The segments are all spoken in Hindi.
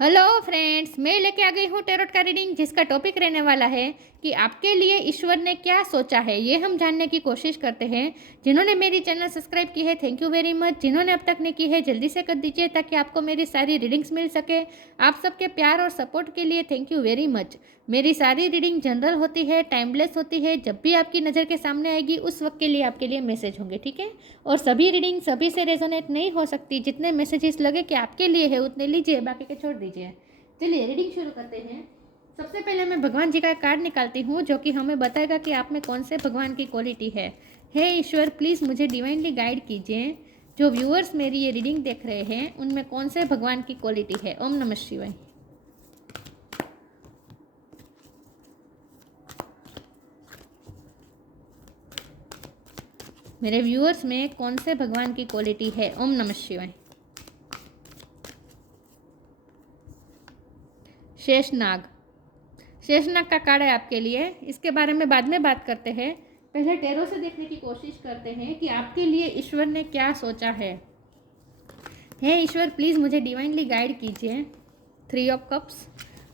हेलो फ्रेंड्स, मैं लेके आ गई हूँ टैरोट का रीडिंग जिसका टॉपिक रहने वाला है कि आपके लिए ईश्वर ने क्या सोचा है। ये हम जानने की कोशिश करते हैं। जिन्होंने मेरी चैनल सब्सक्राइब की है, थैंक यू वेरी मच। जिन्होंने अब तक नहीं की है, जल्दी से कर दीजिए ताकि आपको मेरी सारी रीडिंग्स मिल सके। आप सबके प्यार और सपोर्ट के लिए थैंक यू वेरी मच। मेरी सारी रीडिंग जनरल होती है, टाइमलेस होती है। जब भी आपकी नज़र के सामने आएगी उस वक्त के लिए आपके लिए मैसेज होंगे, ठीक है। और सभी रीडिंग सभी से रेजोनेट नहीं हो सकती। जितने मैसेजेस लगे कि आपके लिए है उतने लीजिए, बाकी के छोड़ दीजिए। चलिए रीडिंग शुरू करते हैं। सबसे पहले मैं भगवान जी का कार्ड निकालती हूँ जो कि हमें बताएगा कि आप में कौन से भगवान की क्वालिटी है। हे ईश्वर, प्लीज़ मुझे डिवाइनली गाइड कीजिए। जो व्यूअर्स मेरी ये रीडिंग देख रहे हैं उनमें कौन से भगवान की क्वालिटी है। ओम नमः शिवाय। मेरे व्यूअर्स में कौन से भगवान की क्वालिटी है। ओम नमः शिवाय। शेषनाग। शेषनाग का कार्ड है आपके लिए। इसके बारे में बाद में बात करते हैं। पहले टैरो से देखने की कोशिश करते हैं कि आपके लिए ईश्वर ने क्या सोचा है। हे ईश्वर, प्लीज़ मुझे डिवाइनली गाइड कीजिए। 3 ऑफ कप्स।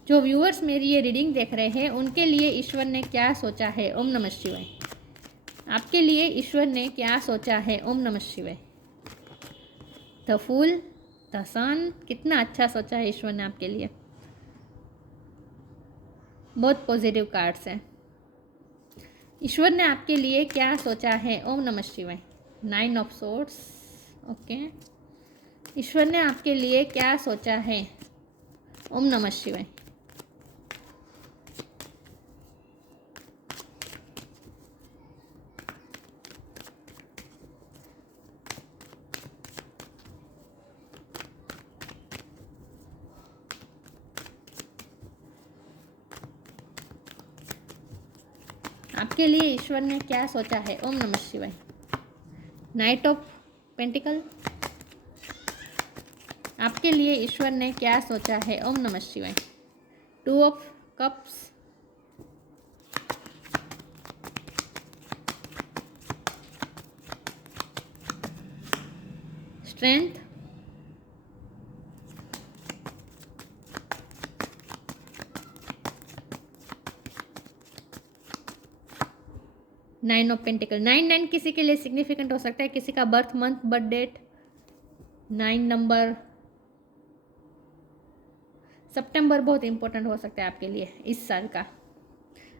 जो व्यूअर्स मेरी ये रीडिंग देख रहे हैं उनके लिए ईश्वर ने क्या सोचा है। ओम नमः शिवाय। आपके लिए ईश्वर ने क्या सोचा है। ओम नमः शिवाय। द फूल, द सन। कितना अच्छा सोचा है ईश्वर ने आपके लिए। बहुत पॉजिटिव कार्ड्स हैं। ईश्वर ने आपके लिए क्या सोचा है। ओम नमः शिवाय। 9 ऑफ सोर्ड्स। ओके। ईश्वर ने आपके लिए क्या सोचा है। ओम नमः शिवाय। आपके लिए ईश्वर ने क्या सोचा है। ओम नमः शिवाय। Night of pentacle. आपके लिए ईश्वर ने क्या सोचा है। ओम नमः शिवाय। 2 of cups. Strength. Nine of pentacle. 9 किसी के लिए सिग्निफिकेंट हो सकता है, किसी का birth month, birth date. 9 number सितंबर बहुत इंपॉर्टेंट हो सकता है आपके लिए इस साल का।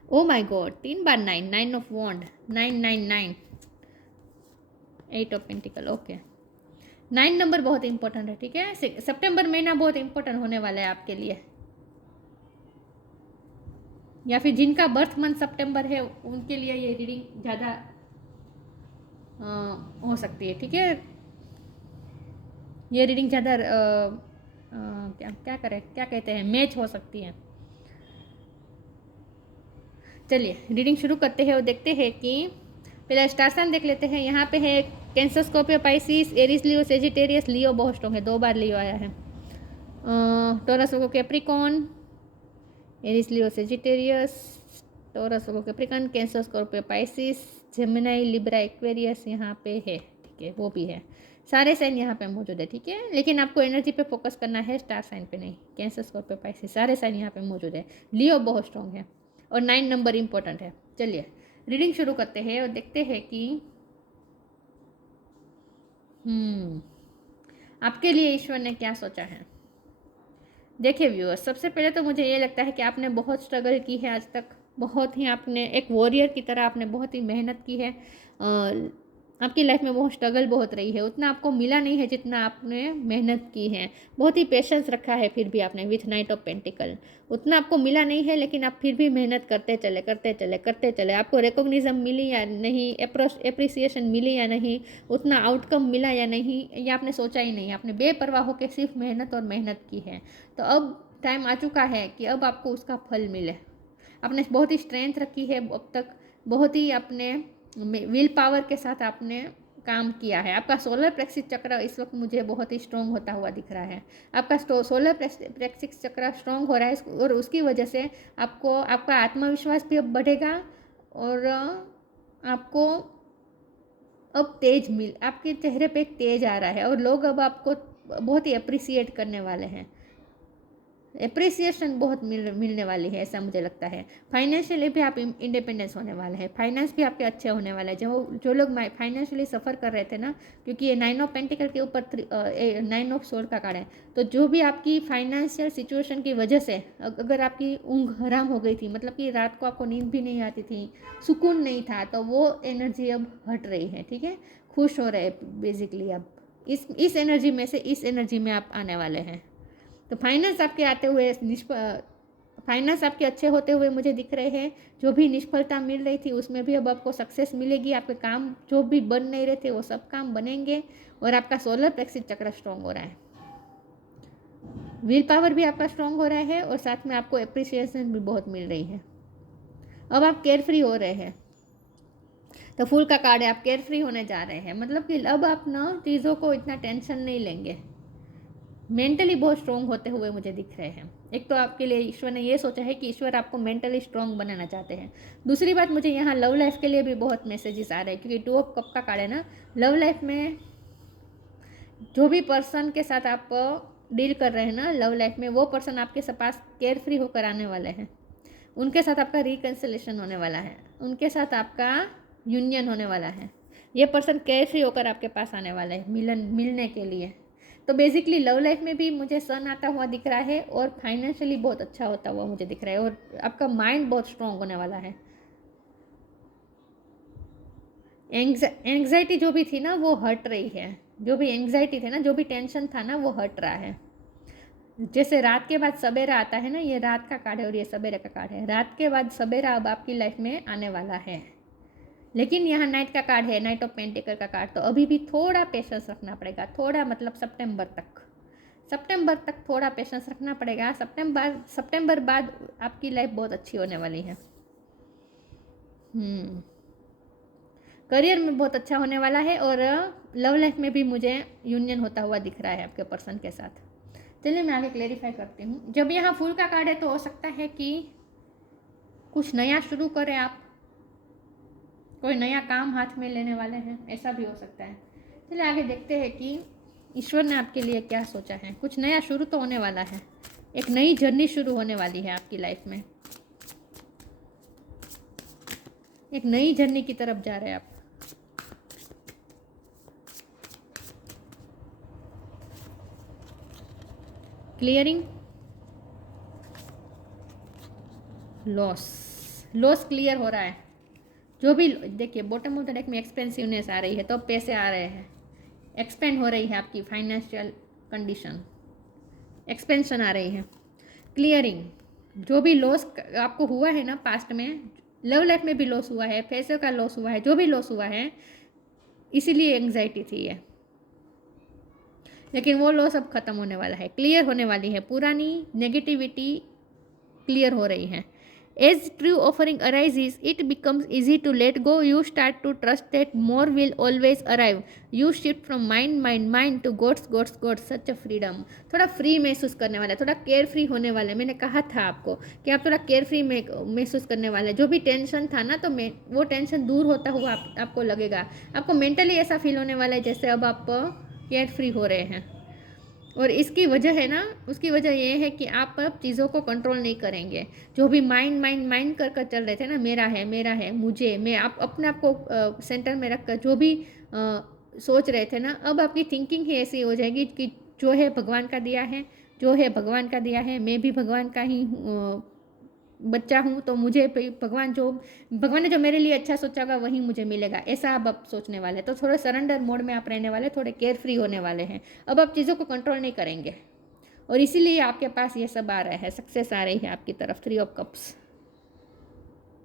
ओ माय गॉड, 3 बार 9। 9 of wand. 999। 8 of pentacle. Okay. 9 नंबर बहुत इंपॉर्टेंट है, ठीक है। सितंबर महीना बहुत इंपॉर्टेंट होने वाला है आपके लिए। या फिर जिनका बर्थ मंथ सितंबर है उनके लिए ये रीडिंग ज़्यादा हो सकती है, ठीक है। ये रीडिंग ज़्यादा क्या क्या करें, क्या कहते हैं, मैच हो सकती है। चलिए रीडिंग शुरू करते हैं और देखते हैं कि पहले स्टार साइन देख लेते हैं। यहाँ पे है कैंसर, स्कॉर्पियो, पाइसिस, एरीज, लियो, सेजिटेरियस। लियो बहुत स्ट्रॉन्ग है, 2 बार लियो आया है। टॉरस को कैप्रिकॉन, एरीज, लियो, सेजिटेरियस। टॉरस को Capricorn, cancer, Scorpio, Pisces, Gemini, Libra, Aquarius यहाँ पे है, ठीक है। वो भी है, सारे साइन यहाँ पे मौजूद है, ठीक है। लेकिन आपको एनर्जी पे फोकस करना है, स्टार साइन पे नहीं। कैंसर, स्कॉर्पियो, पाइसिस, सारे साइन यहाँ पे मौजूद है। लियो बहुत स्ट्रॉन्ग है और 9 नंबर इंपॉर्टेंट है। चलिए रीडिंग शुरू करते हैं और देखते हैं कि आपके लिए ईश्वर ने क्या सोचा है। देखिए व्यूअर्स, सबसे पहले तो मुझे ये लगता है कि आपने बहुत स्ट्रगल की है आज तक। बहुत ही आपने एक वॉरियर की तरह आपने बहुत ही मेहनत की है। आपकी लाइफ में बहुत स्ट्रगल बहुत रही है। उतना आपको मिला नहीं है जितना आपने मेहनत की है। बहुत ही पेशेंस रखा है फिर भी आपने विथ नाइट ऑफ पेंटिकल। उतना आपको मिला नहीं है लेकिन आप फिर भी मेहनत करते चले करते चले करते चले। आपको रिकॉग्निशन मिली या नहीं, एप्रिसिएशन मिली या नहीं, उतना आउटकम मिला या नहीं, ये आपने सोचा ही नहीं। आपने बेपरवाह होकर सिर्फ मेहनत और मेहनत की है। तो अब टाइम आ चुका है कि अब आपको उसका फल मिले। आपने बहुत ही स्ट्रेंथ रखी है अब तक। बहुत ही अपने विल पावर के साथ आपने काम किया है। आपका सोलर प्लेक्सिस चक्र इस वक्त मुझे बहुत ही स्ट्रॉन्ग होता हुआ दिख रहा है। आपका सोलर प्लेक्सिस चक्र स्ट्रॉन्ग हो रहा है और उसकी वजह से आपको आपका आत्मविश्वास भी अब बढ़ेगा और आपको अब तेज मिल, आपके चेहरे पे एक तेज आ रहा है और लोग अब आपको बहुत ही अप्रिसिएट करने वाले हैं। एप्रिसिएशन बहुत मिलने वाली है, ऐसा मुझे लगता है। फाइनेंशियली भी आप इंडिपेंडेंस होने वाले हैं, फाइनेंस भी आपके अच्छे होने वाले हैं। जो लोग फाइनेंशियली सफ़र कर रहे थे ना, क्योंकि ये 9 ऑफ पेंटिकल के ऊपर 9 ऑफ सोर्ड का कार्ड है, तो जो भी आपकी फाइनेंशियल सिचुएशन की वजह से अगर आपकी ऊँघ हराम हो गई थी, मतलब कि रात को आपको नींद भी नहीं आती थी, सुकून नहीं था, तो वो एनर्जी अब हट रही है। ठीक है, खुश हो रहे बेसिकली अब इस एनर्जी में से इस एनर्जी में आप आने वाले हैं। तो फाइनेंस आपके आते हुए फाइनेंस आपके अच्छे होते हुए मुझे दिख रहे हैं। जो भी निष्फलता मिल रही थी उसमें भी अब आपको सक्सेस मिलेगी। आपके काम जो भी बन नहीं रहे थे वो सब काम बनेंगे और आपका सोलर प्लेक्सिस चक्र स्ट्रॉन्ग हो रहा है, विल पावर भी आपका स्ट्रॉन्ग हो रहा है और साथ में आपको एप्रिसिएशन भी बहुत मिल रही है। अब आप केयर फ्री हो रहे हैं, तो फूल का कार्ड है, आप केयर फ्री होने जा रहे हैं, मतलब कि अब आप ना चीज़ों को इतना टेंशन नहीं लेंगे। मेंटली बहुत स्ट्रॉन्ग होते हुए मुझे दिख रहे हैं। एक तो आपके लिए ईश्वर ने ये सोचा है कि ईश्वर आपको मेंटली स्ट्रॉन्ग बनाना चाहते हैं। दूसरी बात, मुझे यहाँ लव लाइफ के लिए भी बहुत मैसेजेस आ रहे हैं, क्योंकि 2 ऑफ कप का कार्ड है ना। लव लाइफ में जो भी पर्सन के साथ आप डील कर रहे हैं ना लव लाइफ में, वो पर्सन आपके पास केयर फ्री होकर आने वाले हैं। उनके साथ आपका रिकन्सिलेशन होने वाला है, उनके साथ आपका यूनियन होने वाला है। ये पर्सन केयर फ्री होकर आपके पास आने वाला है मिलने के लिए। तो बेसिकली लव लाइफ में भी मुझे सन आता हुआ दिख रहा है और फाइनेंशियली बहुत अच्छा होता हुआ मुझे दिख रहा है, और आपका माइंड बहुत स्ट्रांग होने वाला है। एंग्जाइटी जो भी थी ना वो हट रही है, जो भी एंग्जाइटी थे ना, जो भी टेंशन था ना वो हट रहा है। जैसे रात के बाद सवेरा आता है ना, ये रात का कार्ड है और ये सवेरे का कार्ड है। रात के बाद सवेरा अब आपकी लाइफ में आने वाला है, लेकिन यहाँ नाइट का कार्ड है, नाइट ऑफ पेंटिकल का कार्ड। तो अभी भी थोड़ा पेशेंस रखना पड़ेगा, थोड़ा मतलब सितंबर तक थोड़ा पेशेंस रखना पड़ेगा। सितंबर बाद आपकी लाइफ बहुत अच्छी होने वाली है। करियर में बहुत अच्छा होने वाला है और लव लाइफ में भी मुझे यूनियन होता हुआ दिख रहा है आपके पर्सन के साथ। चलिए मैं आगे क्लेरिफाई करती हूँ। जब यहाँ फूल का कार्ड है तो हो सकता है कि कुछ नया शुरू करें आप, कोई नया काम हाथ में लेने वाले हैं, ऐसा भी हो सकता है। चलिए आगे देखते हैं कि ईश्वर ने आपके लिए क्या सोचा है। कुछ नया शुरू तो होने वाला है, एक नई जर्नी शुरू होने वाली है आपकी लाइफ में, एक नई जर्नी की तरफ जा रहे हैं आप। क्लियरिंग, लॉस क्लियर हो रहा है। जो भी देखिए बॉटम ऑफ द डेक में एक्सपेंसिवनेस आ रही है, तो पैसे आ रहे हैं, एक्सपेंड हो रही है आपकी फाइनेंशियल कंडीशन, एक्सपेंशन आ रही है। क्लियरिंग, जो भी लॉस आपको हुआ है ना पास्ट में, लव लाइफ में भी लॉस हुआ है, पैसे का लॉस हुआ है, जो भी लॉस हुआ है, इसीलिए एंग्जाइटी थी ये, लेकिन वो लॉस अब ख़त्म होने वाला है, क्लियर होने वाली है। पुरानी नेगेटिविटी क्लियर हो रही है। As true offering arises, it becomes easy to let go. You start to trust that more will always arrive. You shift from mind to God's. Such a freedom. थोड़ा फ्री महसूस करने वाला है, थोड़ा केयर फ्री होने वाले। मैंने कहा था आपको कि आप थोड़ा केयर फ्री महसूस करने वाले। जो भी टेंशन था ना, तो वो टेंशन दूर होता हुआ आपको लगेगा। आपको मेंटली ऐसा फील होने वाला है जैसे अब आप केयर फ्री हो रहे हैं। और इसकी वजह है ना, उसकी वजह ये है कि आप अब चीज़ों को कंट्रोल नहीं करेंगे। जो भी माइंड कर चल रहे थे ना, मेरा है, मुझे, मैं, आप अपने आप को सेंटर में रखकर जो भी सोच रहे थे ना, अब आपकी थिंकिंग ही ऐसी हो जाएगी कि जो है भगवान का दिया है, मैं भी भगवान का ही बच्चा हूँ, तो मुझे भगवान ने जो मेरे लिए अच्छा सोचा होगा वही मुझे मिलेगा, ऐसा अब आप सोचने वाले। तो थोड़े सरेंडर मोड में आप रहने वाले, थोड़े केयर फ्री होने वाले हैं। अब आप चीज़ों को कंट्रोल नहीं करेंगे और इसीलिए आपके पास ये सब आ रहा है, सक्सेस आ रही है आपकी तरफ। 3 ऑफ कप्स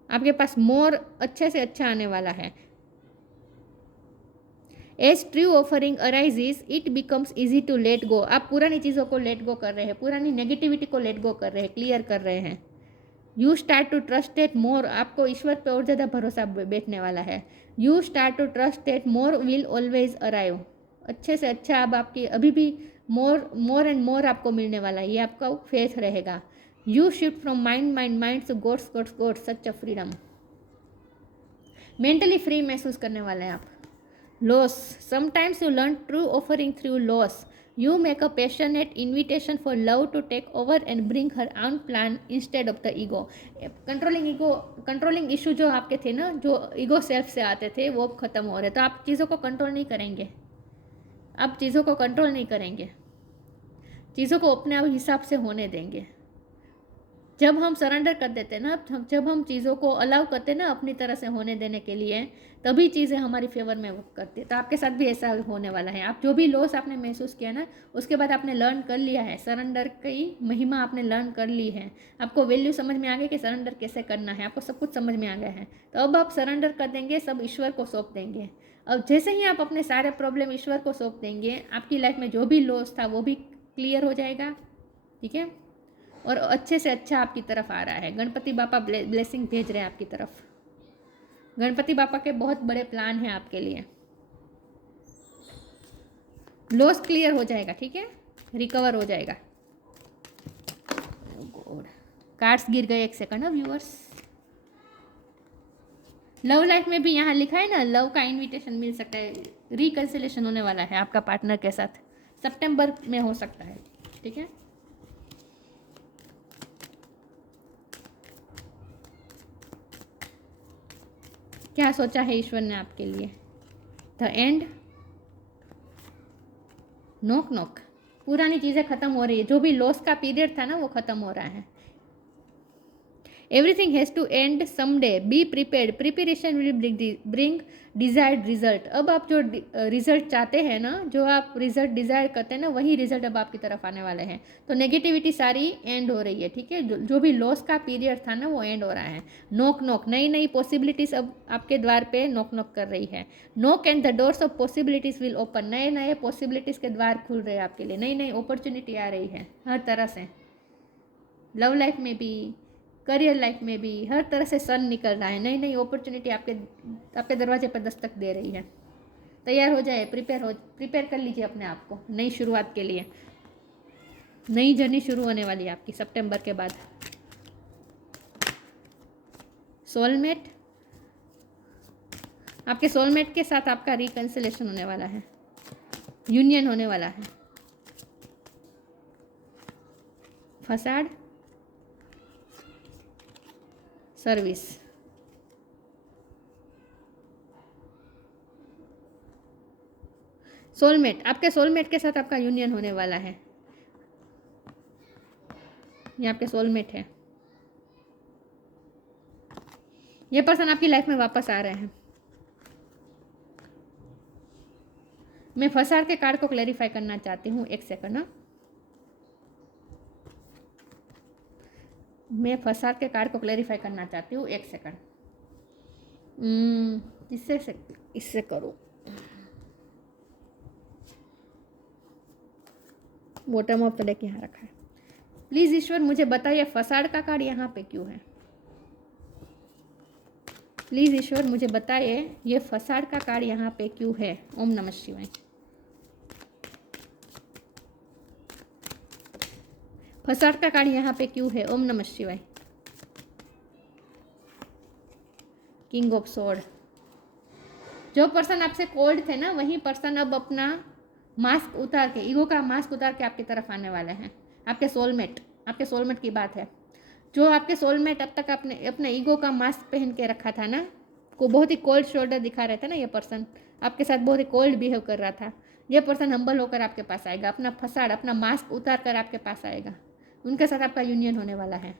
आपके पास मोर अच्छे से अच्छा आने वाला है। As true offering arises it becomes easy to let go. आप पुरानी चीज़ों को लेट गो कर रहे हैं, पुरानी नेगेटिविटी को लेट गो कर रहे हैं, क्लियर कर रहे हैं। You start to trust that more, आपको ईश्वर पे और ज़्यादा भरोसा बैठने वाला है। You start to trust that more will always arrive. अच्छे से अच्छा अब आपकी अभी भी मोर एंड मोर आपको मिलने वाला है, ये आपका फेथ रहेगा। You shift from mind to gods. Such a freedom, mentally free महसूस करने वाले हैं आप। Loss, sometimes you learn true offering through loss. You make a passionate invitation for love to take over and bring her own plan instead of the ego. Controlling issue जो आपके थे ना, जो ईगो सेल्फ से आते थे, वो ख़त्म हो रहे। तो आप चीज़ों को कंट्रोल नहीं करेंगे, आप चीज़ों को कंट्रोल नहीं करेंगे, चीज़ों को अपने आप हिसाब से होने देंगे। जब हम सरेंडर कर देते हैं ना, जब हम चीज़ों को अलाउ करते हैं ना अपनी तरह से होने देने के लिए, तभी चीज़ें हमारी फेवर में वर्क करती है। तो आपके साथ भी ऐसा होने वाला है। आप जो भी लॉस आपने महसूस किया ना, उसके बाद आपने लर्न कर लिया है, सरेंडर की महिमा आपने लर्न कर ली है, आपको वैल्यू समझ में आ गई कि सरेंडर कैसे करना है, आपको सब कुछ समझ में आ गया है। तो अब आप सरेंडर कर देंगे, सब ईश्वर को सौंप देंगे। अब जैसे ही आप अपने सारे प्रॉब्लम ईश्वर को सौंप देंगे, आपकी लाइफ में जो भी लॉस था वो भी क्लियर हो जाएगा। ठीक है, और अच्छे से अच्छा आपकी तरफ आ रहा है। गणपति बापा ब्लेसिंग भेज रहे हैं आपकी तरफ। गणपति बापा के बहुत बड़े प्लान हैं आपके लिए। लॉस क्लियर हो जाएगा, ठीक है, रिकवर हो जाएगा। कार्ड्स गिर गए, एक सेकंड ना व्यूअर्स। लव लाइफ में भी यहाँ लिखा है ना, लव का इनविटेशन मिल सकता है, रिकंसिलेशन होने वाला है आपका पार्टनर के साथ, सितंबर में हो सकता है। ठीक है, क्या सोचा है ईश्वर ने आपके लिए? द एंड, नॉक नॉक, पुरानी चीज़ें ख़त्म हो रही है, जो भी लॉस का पीरियड था ना वो ख़त्म हो रहा है। Everything has to end someday, be prepared, preparation will bring desired result. अब आप जो रिजल्ट चाहते हैं ना, जो आप रिजल्ट डिज़ायर करते हैं ना, वही रिजल्ट अब आपकी तरफ आने वाले हैं। तो नेगेटिविटी सारी एंड हो रही है। ठीक है, जो भी लॉस का पीरियड था ना वो एंड हो रहा है। नॉक नॉक, नई नई पॉसिबिलिटीज़ अब आपके द्वार पे नॉक नॉक कर रही है। Knock and the doors of possibilities will open, नए नए पॉसिबिलिटीज़ के द्वार खुल रहे हैं आपके लिए, नई नई अपॉर्चुनिटी आ रही है हर तरह से। लव लाइफ में भी, करियर लाइफ में भी, हर तरह से सन निकल रहा है। नई नई अपॉर्चुनिटी आपके दरवाजे पर दस्तक दे रही है। तैयार हो जाए, प्रिपेयर कर लीजिए अपने आप को नई शुरुआत के लिए। नई जर्नी शुरू होने वाली है आपकी सितंबर के बाद। सोलमेट, आपके सोलमेट के साथ आपका रिकंसिलेशन होने वाला है, यूनियन होने वाला है। फसाड, सर्विस, सोलमेट, आपके सोलमेट के साथ आपका यूनियन होने वाला है। ये आपके सोलमेट है, ये पर्सन आपकी लाइफ में वापस आ रहे हैं। मैं फसाड के कार्ड को क्लैरिफाई करना चाहती हूँ, एक सेकंड ना। मैं फसाड के कार्ड को क्लैरिफाई करना चाहती हूँ, एक सेकंड। इससे करो, बॉटम ऑफ द डेक यहाँ रखा है। प्लीज ईश्वर मुझे बताइए फसाड का कार्ड यहाँ पे क्यों है? प्लीज ईश्वर मुझे बताइए ये फसाड का कार्ड यहाँ पे क्यों है? ओम नमः शिवाय। फसाड का कार्ड यहाँ पे क्यों है? ओम नमः शिवाय। किंग ऑफ स्वॉर्ड, जो पर्सन आपसे कोल्ड थे ना, वही पर्सन अब अपना मास्क उतार के, ईगो का मास्क उतार के आपकी तरफ आने वाले हैं। आपके सोलमेट की बात है। जो आपके सोलमेट अब तक अपने ईगो का मास्क पहन के रखा था ना, को बहुत ही कोल्ड शोल्डर दिखा रहे थे ना, ये पर्सन आपके साथ बहुत ही कोल्ड बिहेव कर रहा था। ये पर्सन हम्बल होकर आपके पास आएगा, अपना फसाड, अपना मास्क उतार कर आपके पास आएगा। उनके साथ आपका यूनियन होने वाला है।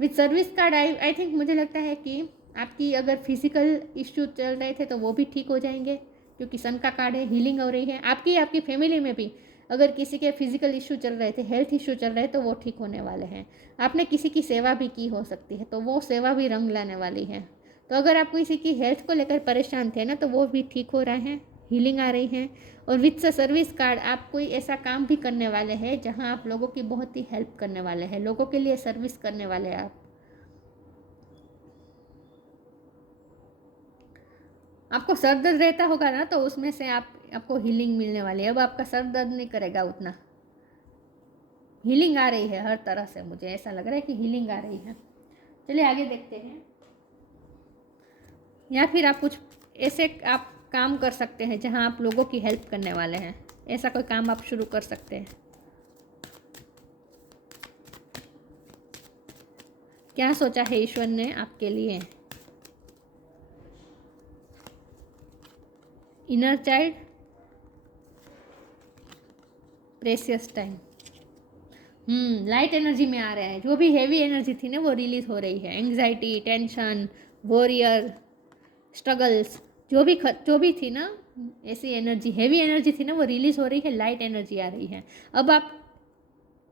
With service card I think, मुझे लगता है कि आपकी अगर फिजिकल इश्यू चल रहे थे तो वो भी ठीक हो जाएंगे, क्योंकि सन का कार्ड है, हीलिंग हो रही है। आपकी फैमिली में भी अगर किसी के फिजिकल इश्यू चल रहे थे, हेल्थ इश्यू चल रहे, तो वो ठीक होने वाले हैं। आपने किसी की सेवा भी की हो सकती है, तो वो सेवा भी रंग लाने वाली है। तो अगर आप किसी की हेल्थ को लेकर परेशान थे ना, तो वो भी ठीक हो रहा है, हीलिंग आ रही है। और विथ सर्विस कार्ड, आप कोई ऐसा काम भी करने वाले हैं जहां आप लोगों की बहुत ही हेल्प करने वाले हैं, लोगों के लिए सर्विस करने वाले हैं आप। आपको सर दर्द रहता होगा ना, तो उसमें से आपको हीलिंग मिलने वाली है। अब आपका सर दर्द नहीं करेगा उतना, हीलिंग आ रही है हर तरह से। मुझे ऐसा लग रहा है कि हीलिंग आ रही है। चलिए आगे देखते हैं। या फिर आप कुछ ऐसे आप काम कर सकते हैं जहां आप लोगों की हेल्प करने वाले हैं। ऐसा कोई काम आप शुरू कर सकते हैं। क्या सोचा है ईश्वर ने आपके लिए? Inner child, precious time. Light energy में आ रहे हैं। जो भी हैवी एनर्जी थी ना वो रिलीज हो रही है। एंग्जाइटी, टेंशन, वॉरियर, स्ट्रगल्स, जो भी थी ना ऐसी एनर्जी, हैवी एनर्जी थी ना वो रिलीज हो रही है। लाइट एनर्जी आ रही है। अब आप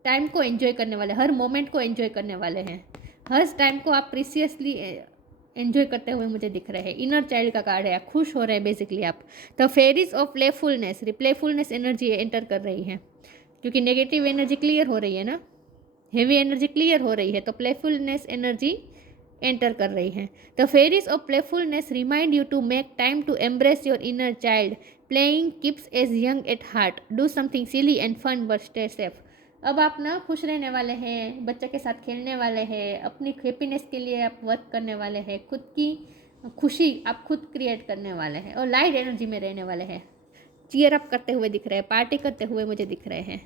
टाइम को एंजॉय करने वाले, हर मोमेंट को एंजॉय करने वाले हैं। हर टाइम को आप प्रीसियसली एंजॉय करते हुए मुझे दिख रहे हैं। इनर चाइल्ड का कार्ड है, खुश हो रहे हैं बेसिकली आप। The fairies of playfulness, playfulness energy enter कर रही है क्योंकि नेगेटिव एनर्जी क्लियर हो रही है ना, हेवी एनर्जी क्लियर हो रही है, तो प्लेफुलनेस एनर्जी एंटर कर रही है। The fairies of playfulness remind you to make time to embrace your inner child. Playing keeps us young at heart. Do something silly and fun but stay safe. अब आप ना खुश रहने वाले हैं, बच्चे के साथ खेलने वाले हैं, अपनी हैप्पीनेस के लिए आप वर्क करने वाले हैं, खुद की खुशी आप खुद क्रिएट करने वाले हैं और लाइट एनर्जी में रहने वाले हैं। चीयर अप करते हुए दिख रहे हैं, पार्टी करते हुए मुझे दिख रहे हैं,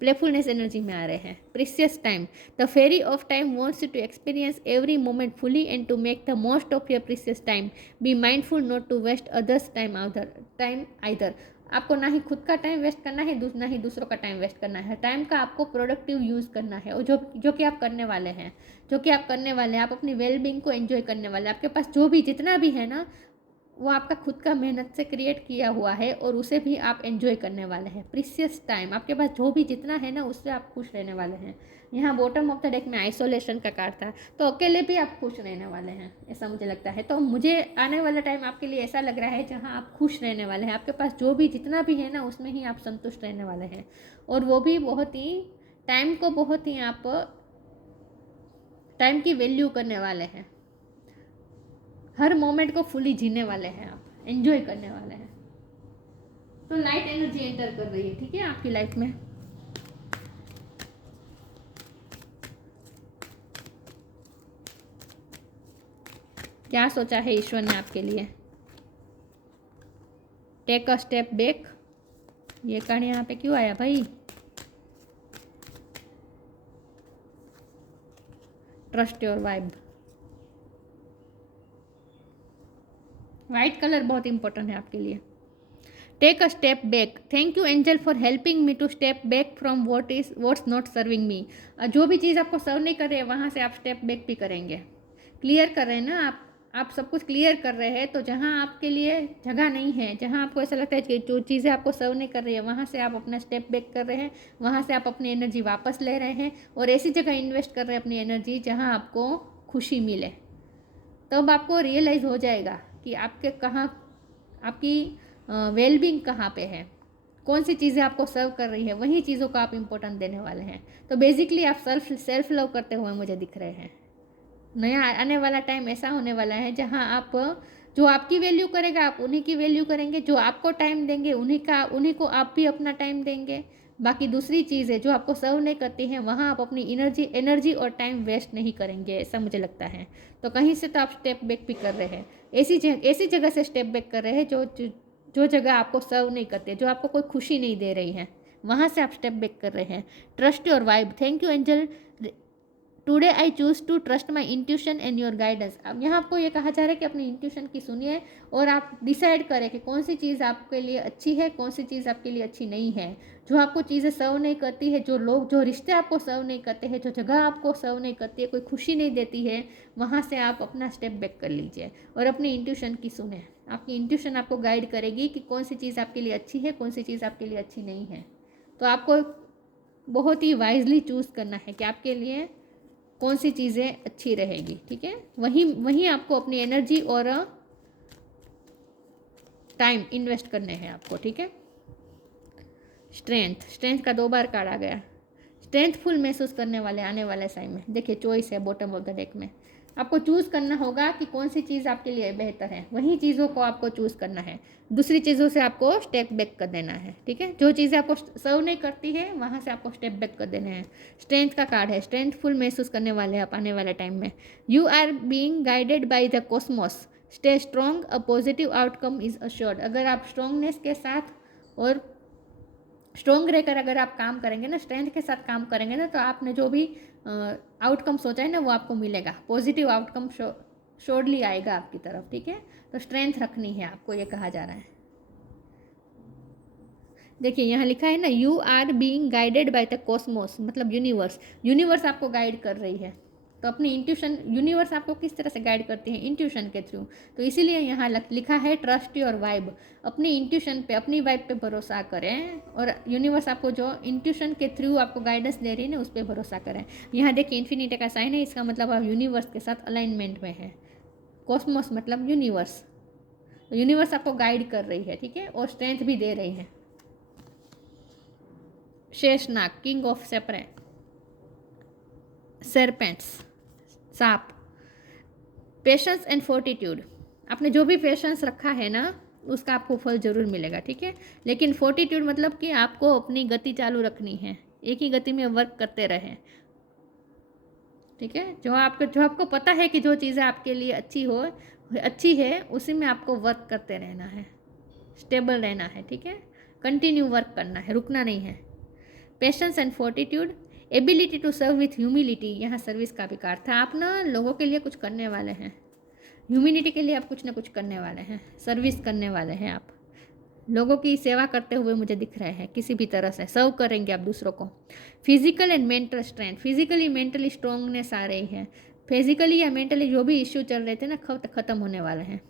प्लेफुलनेस एनर्जी में आ रहे हैं। Precious time, the fairy of time wants you to experience every moment fully and to make the most of your precious time. Be mindful not to waste others time either. आपको ना ही खुद का टाइम वेस्ट करना है, ना ही दूसरों का टाइम वेस्ट करना है। टाइम का आपको प्रोडक्टिव यूज़ करना है और जो कि आप करने वाले हैं, आप अपनी वेलबींग को एंजॉय करने वाले हैं। आपके पास जो भी जितना भी है ना वो आपका खुद का मेहनत से क्रिएट किया हुआ है और उसे भी आप एंजॉय करने वाले हैं। प्रीसियस टाइम, आपके पास जो भी जितना है ना उससे आप खुश रहने वाले हैं। यहाँ बॉटम ऑफ द डेक में आइसोलेशन का कार्ड था, तो अकेले भी आप खुश रहने वाले हैं ऐसा मुझे लगता है। तो मुझे आने वाला टाइम आपके लिए ऐसा लग रहा है जहाँ आप खुश रहने वाले हैं। आपके पास जो भी जितना भी है ना उसमें ही आप संतुष्ट रहने वाले हैं और वो भी बहुत ही टाइम को बहुत ही आप टाइम की वैल्यू करने वाले हैं। हर मोमेंट को फुली जीने वाले हैं, आप एंजॉय करने वाले हैं। तो लाइट एनर्जी एंटर कर रही है, ठीक है, आपकी लाइफ में। क्या सोचा है ईश्वर ने आपके लिए? Take a step back. ये कार्ड यहाँ पे क्यों आया भाई? Trust your vibe. White colour बहुत इंपॉर्टेंट है आपके लिए। Take a step back. Thank you angel for helping me to step back from what's not serving me. जो भी चीज़ आपको सर्व नहीं कर रही है वहाँ से आप स्टेप बैक भी करेंगे। क्लियर कर रहे हैं ना आप सब कुछ क्लियर कर रहे हैं। तो जहाँ आपके लिए जगह नहीं है, जहाँ आपको ऐसा लगता है कि जो चीज़ें आपको सर्व नहीं कर रही है वहाँ से आप अपना स्टेप बैक कर रहे हैं, वहाँ से आप अपनी एनर्जी वापस ले रहे हैं और ऐसी जगह इन्वेस्ट कर रहे हैं अपनी एनर्जी जहाँ आपको खुशी मिले। तब आपको रियलाइज़ हो जाएगा कि आपके कहाँ आपकी वेलबींग कहाँ पे है, कौन सी चीज़ें आपको सर्व कर रही है, वही चीज़ों को आप इम्पोर्टेंट देने वाले हैं। तो बेसिकली आप सेल्फ लव करते हुए मुझे दिख रहे हैं। नया आने वाला टाइम ऐसा होने वाला है जहाँ आप जो आपकी वैल्यू करेगा आप उन्हीं की वैल्यू करेंगे, जो आपको टाइम देंगे उन्हीं को आप भी अपना टाइम देंगे। बाकी दूसरी चीज़ें जो आपको सर्व नहीं करती हैं वहाँ आप अपनी एनर्जी और टाइम वेस्ट नहीं करेंगे ऐसा मुझे लगता है। तो कहीं से तो आप स्टेप बैक भी कर रहे हैं, ऐसी जगह से स्टेप बैक कर रहे हैं जो जगह आपको सर्व नहीं करते, जो आपको कोई खुशी नहीं दे रही है, वहाँ से आप स्टेप बैक कर रहे हैं। Trust your vibe. Thank you angel, today I choose to trust my intuition and your guidance. अब यहाँ आपको ये कहा जा रहा है कि अपनी इंट्यूशन की सुनिए और आप डिसाइड करें कि कौन सी चीज़ आपके लिए अच्छी है, कौन सी चीज़ आपके लिए अच्छी नहीं है। जो आपको चीज़ें सर्व नहीं करती है, जो रिश्ते आपको सर्व नहीं करते हैं, जो जगह आपको सर्व नहीं करती है, कोई खुशी नहीं देती है, वहाँ से आप अपना स्टेप बैक कर लीजिए और अपनी इंट्यूशन की सुने। आपकी इंट्यूशन आपको गाइड करेगी कि कौन सी चीज़ आपके लिए अच्छी है, कौन सी चीज़ आपके लिए अच्छी नहीं है। तो आपको बहुत ही वाइजली चूज़ करना है कि आपके लिए कौन सी चीज़ें अच्छी रहेगी, ठीक है। वहीं आपको अपनी एनर्जी और टाइम इन्वेस्ट करने हैं आपको, ठीक है। स्ट्रेंथ का 2 बार कार्ड आ गया। स्ट्रेंथफुल महसूस करने वाले आने वाले टाइम में देखिए चॉइस है बॉटम ऑफ द डेक में। आपको चूज़ करना होगा कि कौन सी चीज़ आपके लिए बेहतर है, वही चीज़ों को आपको चूज़ करना है, दूसरी चीज़ों से आपको स्टेप बैक कर देना है, ठीक है। जो चीज़ें आपको सर्व नहीं करती है वहाँ से आपको स्टेप बैक कर देना है। स्ट्रेंथ का कार्ड है, स्ट्रेंथफुल महसूस करने वाले आप आने वाले टाइम में। You are being guided by the cosmos, stay strong, a positive outcome is assured. अगर आप स्ट्रॉन्गनेस के साथ और स्ट्रॉन्ग रहकर अगर आप काम करेंगे ना, स्ट्रेंथ के साथ काम करेंगे ना, तो आपने जो भी आउटकम सोचा है ना वो आपको मिलेगा, पॉजिटिव आउटकम श्योरली आएगा आपकी तरफ, ठीक है। तो स्ट्रेंथ रखनी है आपको, ये कहा जा रहा है। देखिए यहाँ लिखा है ना, you are being guided by the cosmos, मतलब यूनिवर्स, यूनिवर्स आपको गाइड कर रही है। तो अपनी इंट्यूशन, यूनिवर्स आपको किस तरह से गाइड करती है, इंट्यूशन के थ्रू। तो इसीलिए यहाँ लिखा है ट्रस्ट योर वाइब, अपनी इंट्यूशन पे, अपनी वाइब पे भरोसा करें, और यूनिवर्स आपको जो इंट्यूशन के थ्रू आपको गाइडेंस दे रही है ना उस पर भरोसा करें। यहाँ देखिए इन्फिनिटी का साइन है, इसका मतलब आप यूनिवर्स के साथ अलाइनमेंट में है। कॉस्मोस मतलब यूनिवर्स, तो यूनिवर्स आपको गाइड कर रही है, ठीक है, और स्ट्रेंथ भी दे रही है। शेषनाग, किंग ऑफ serpents, सांप। पेशेंस एंड फोर्टिट्यूड, आपने जो भी पेशेंस रखा है ना उसका आपको फल जरूर मिलेगा, ठीक है। लेकिन फोर्टिट्यूड मतलब कि आपको अपनी गति चालू रखनी है, एक ही गति में वर्क करते रहें, ठीक है। जो आपको पता है कि जो चीज़ें आपके लिए अच्छी है उसी में आपको वर्क करते रहना है, स्टेबल रहना है, ठीक है। कंटिन्यू वर्क करना है, रुकना नहीं है। Patience and fortitude, ability to serve with humility, यहाँ सर्विस का भी कार्य था। आप ना लोगों के लिए कुछ करने वाले हैं, ह्यूमिलिटी के लिए आप कुछ ना कुछ करने वाले हैं, सर्विस करने वाले हैं, आप लोगों की सेवा करते हुए मुझे दिख रहे हैं, किसी भी तरह से सर्व करेंगे आप दूसरों को। Physical and mental strength, physically mentally strongness आ रही है, फिजिकली या मेंटली जो भी इश्यू चल रहे थे ना खत्म होने वाले हैं।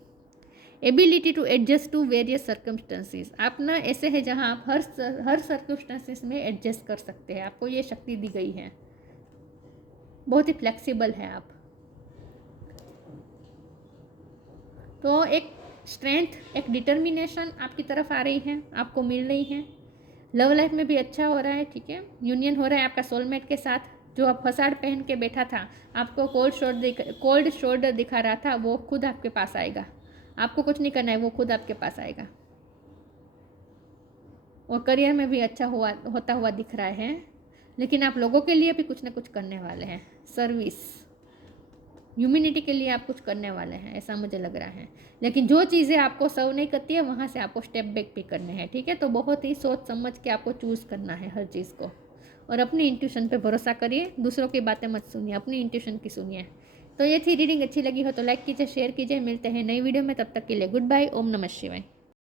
Ability to adjust to various circumstances, आप ना ऐसे है जहाँ आप हर सर्कमस्टेंसेस में एडजस्ट कर सकते हैं, आपको ये शक्ति दी गई है, बहुत ही फ्लेक्सिबल है आप। तो एक स्ट्रेंथ, एक डिटर्मिनेशन आपकी तरफ आ रही है, आपको मिल रही है। लव लाइफ में भी अच्छा हो रहा है, ठीक है, यूनियन हो रहा है आपका सोलमेट के साथ। जो आप फसाड़ पहन के बैठा था, आपको कोल्ड शोल्डर दिखा रहा था, वो खुद आपके पास आएगा, आपको कुछ नहीं करना है, वो खुद आपके पास आएगा। और करियर में भी अच्छा होता हुआ दिख रहा है, लेकिन आप लोगों के लिए भी कुछ ना कुछ करने वाले हैं, सर्विस, ह्यूमैनिटी के लिए आप कुछ करने वाले हैं, ऐसा मुझे लग रहा है। लेकिन जो चीज़ें आपको सर्व नहीं करती है वहाँ से आपको स्टेप बैक भी करने हैं, ठीक है। तो बहुत ही सोच समझ के आपको चूज़ करना है हर चीज़ को, और अपनी इंट्यूशन पे भरोसा करिए, दूसरों की बातें मत सुनिए, अपनी इंट्यूशन की सुनिए। तो ये थी रीडिंग, अच्छी लगी हो तो लाइक कीजिए, शेयर कीजिए, मिलते हैं नई वीडियो में, तब तक के लिए गुड बाय, ओम नमः शिवाय।